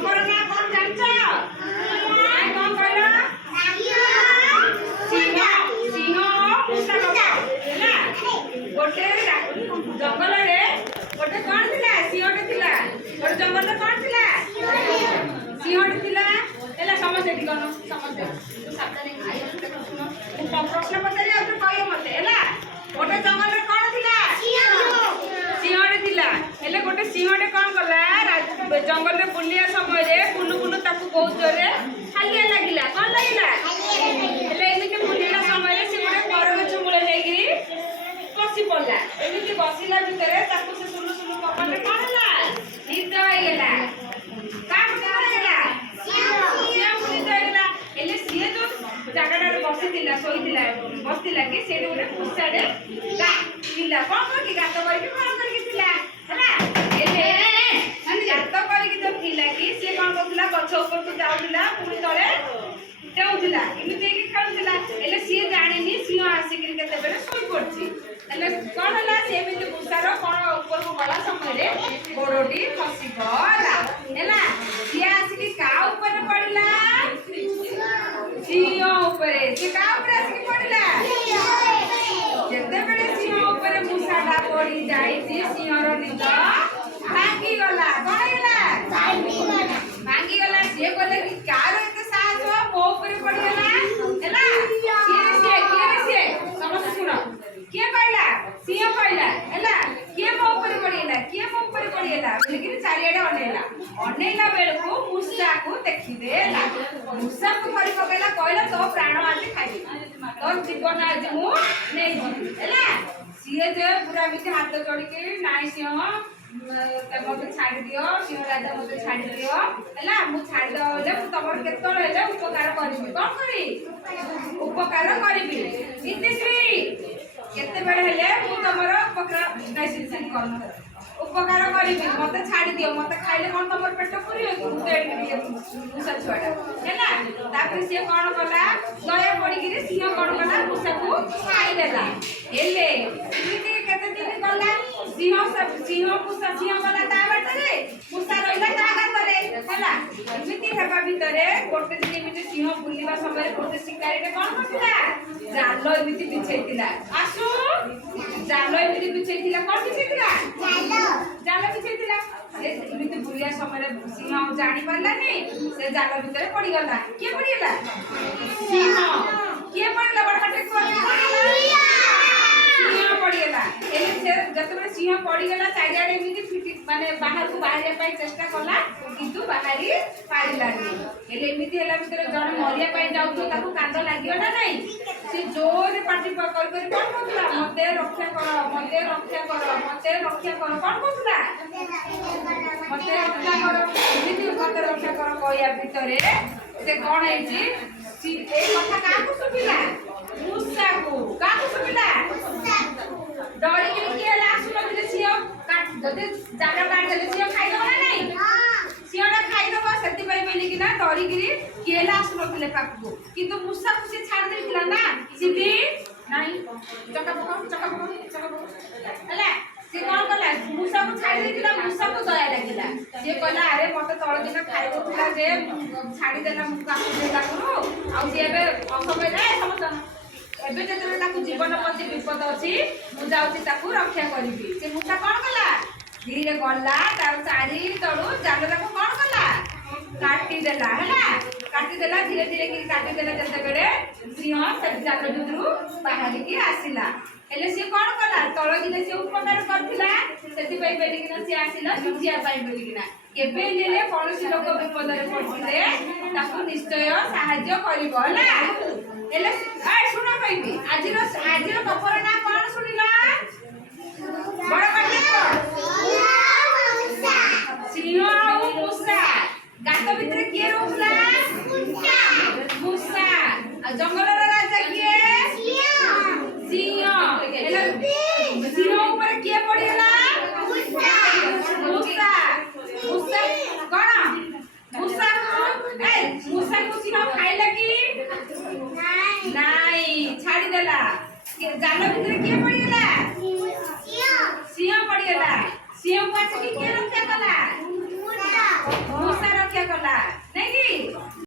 गपर ना कौन जानछ आय कौन कहला सिंह सिंह मुसा गपर हैला गोटे जंगल रे गोटे कौन थिला सिंहटे थिला गोटे जंगल रे कौन थिला सिंहटे थिला हैला समझे दिगनो समझे तू साबधाने खाई सुनो प्रश्न पचारे आ तो कहियो मते हैला गोटे जंगल रे कौन थिला सिंहटे थिला हेले गोटे सिंहटे कौन कला जंगल रे बुलिया समय रे कुलु कुलु ताकू बहुत जोरे हालिया लागिला कौन लागिला हेले एमिति बुलिला समय रे से गोटे बरगछ मूले जाईगिरी बसी पड़ला एमिति बसिला भितरे ताकू से सुलु सुलु पवन रे कौन होला निद होइला का होइला सिंह निद होइला हेले सिए जो जागाडा रे बसितिला सोइतिला बसितिला कि सेडे गोटे पुसाडे गा थिला कौन कि गात करके कौन करके थिला हैला हेले गात करके जो थिला कि से कौन करथिला गछ ऊपर तो जाउतिला पुनी तळे जाउतिला एमिति कि खाउतिला हेले सिए जानिनी सिंह आसिकरी केते बेले सोई पड़छि हेले कौन होला से एमिति पुसार कौन ऊपर को गला समय रे गोडोटी खसी गला हैला सिए आसिकी का ऊपर पड़िला सिंह ऊपर से का ऊपर आसिकी पड़िला जेते बेले सिंह ऊपर मुसाडा पड़ी जाई सी सिंह रो निद भांगी गला कौन हैला भांगी गला से बोले कि कार एते साहस मो ऊपर पड़ी गला हैला से समझ सुनो के कहला सिंह कहला हैला के मो ऊपर पड़ीला के मो ऊपर पड़ीला लेकिन चारियाडे अनेला बेलको मुसा को देखि देला मुसा को करी पकेला कहला तो प्राण आज खाई तो जीवन आज मु नै हैला सिए जे पूरा बिते हाथ जोड़ी के नाई सिंह मते छाड़ी दियो सिंह राजा मते छाड़ी दियो हैला मु छाड़ी दो ले मु तमर केतल हेले उपकार करिबी कोन करी उपकार करिबी इतिश्री केते बेले हेले मु तमर उपकार नाइसिन सिन करन उपकार करिबी मते छाड़ी दियो मते खाइले कोन तमर पेट पुरियो तू देडी मुसा छुआडा हैला तापर से कोन कला दया पड़ी गिरी सिंह कोन कला मुसा को खाइ देला हेले इति केते दिन कला सिंह मुसा सिंह कला ता बाटरे मुसा रहिला ता गातरे हैला इति हेबा भितरे गोटे दिन इमिति सिंह बुलिबा समय गोटे शिकारीटे कोन करथिला जालो इमिति बिछैतिला आसु जालो इमिति बिछैतिला कोन बिछैतिला जालो बिछैतिला इमिति बुलिया समय सिंह जानि परलानी से जालो भितरे पड़ी गला के पड़ी गला सिंह के पड़ला बड़काटे को सिंह पड़ी गला एले से जतबे सिंह पड़ी गला चारियाडे इमिति फिटी माने बाहर को बाहरिया पाई चेष्टा कला किंतु बाहरी पारिलानी एले इमिति हला भितरे जण मरिया पाई जाउतो ताकू कांद लागियो ना नाही से जोर पाटी कर कर कोन कहतला मते रक्षा कर मते रक्षा कर मते रक्षा कर कोन कहतला मते रक्षा कर इमिति मते रक्षा कर कहया भितरे से कोन हेची ए कथा काकू सुबिला मुसा को काकू सुबिला डरी के केला सुनो बिले सियो काट जदे जागा काट देले सियो खाइ दो ना नाही सियोटा खाइ दो सेति पई बेली कि ना डरी गिरी केला सुनो बिले पाकू किंतु मुसा को से छाड़ देथिला ना सिद्धि नाही चका पको हला से कोन कला मुसा को छाड़ देथिला मुसा को दया लागिला से कहला अरे मते तळ दिन खाइ दोथिला जे छाड़ी देला मु काकू देला करू आ जे बे असमय रे समझन एबे जेते ताकू जीवन प्रति विपद अछि मु जाउची ताकू रक्षा करिबी से मुसा कोन कला धीरे गल्ला तार चारी तळु जालो ताकू कोन कला काटी देला हैला काटी देला धीरे धीरे कि काटी देला जते बेले सिंह से जालो भितरु बाहर की आसिला हेले से कोन कला तळ दिले से उपकार करथिला सेति पई बेली कि से आसिला जुजिया पई बेली कि केबे लेले कोनसी लोक विपद रे पड़थिले ताकू निश्चय सहाय्य करिवो हैला हेले आ सुनो कहबी आजिर कपर ना कोन सुनिला बड़ पाटी सिंह और मुसा गात भितर के रोला मुसा जंगल राजा के सिंह हेले सिंह ऊपर के पड़िला मुसा कोन मुसा को सिंह खाइला की नहीं छाड़ी देला जाल भितर के पड़ीला सिंह पड़ीला सिंह पास की के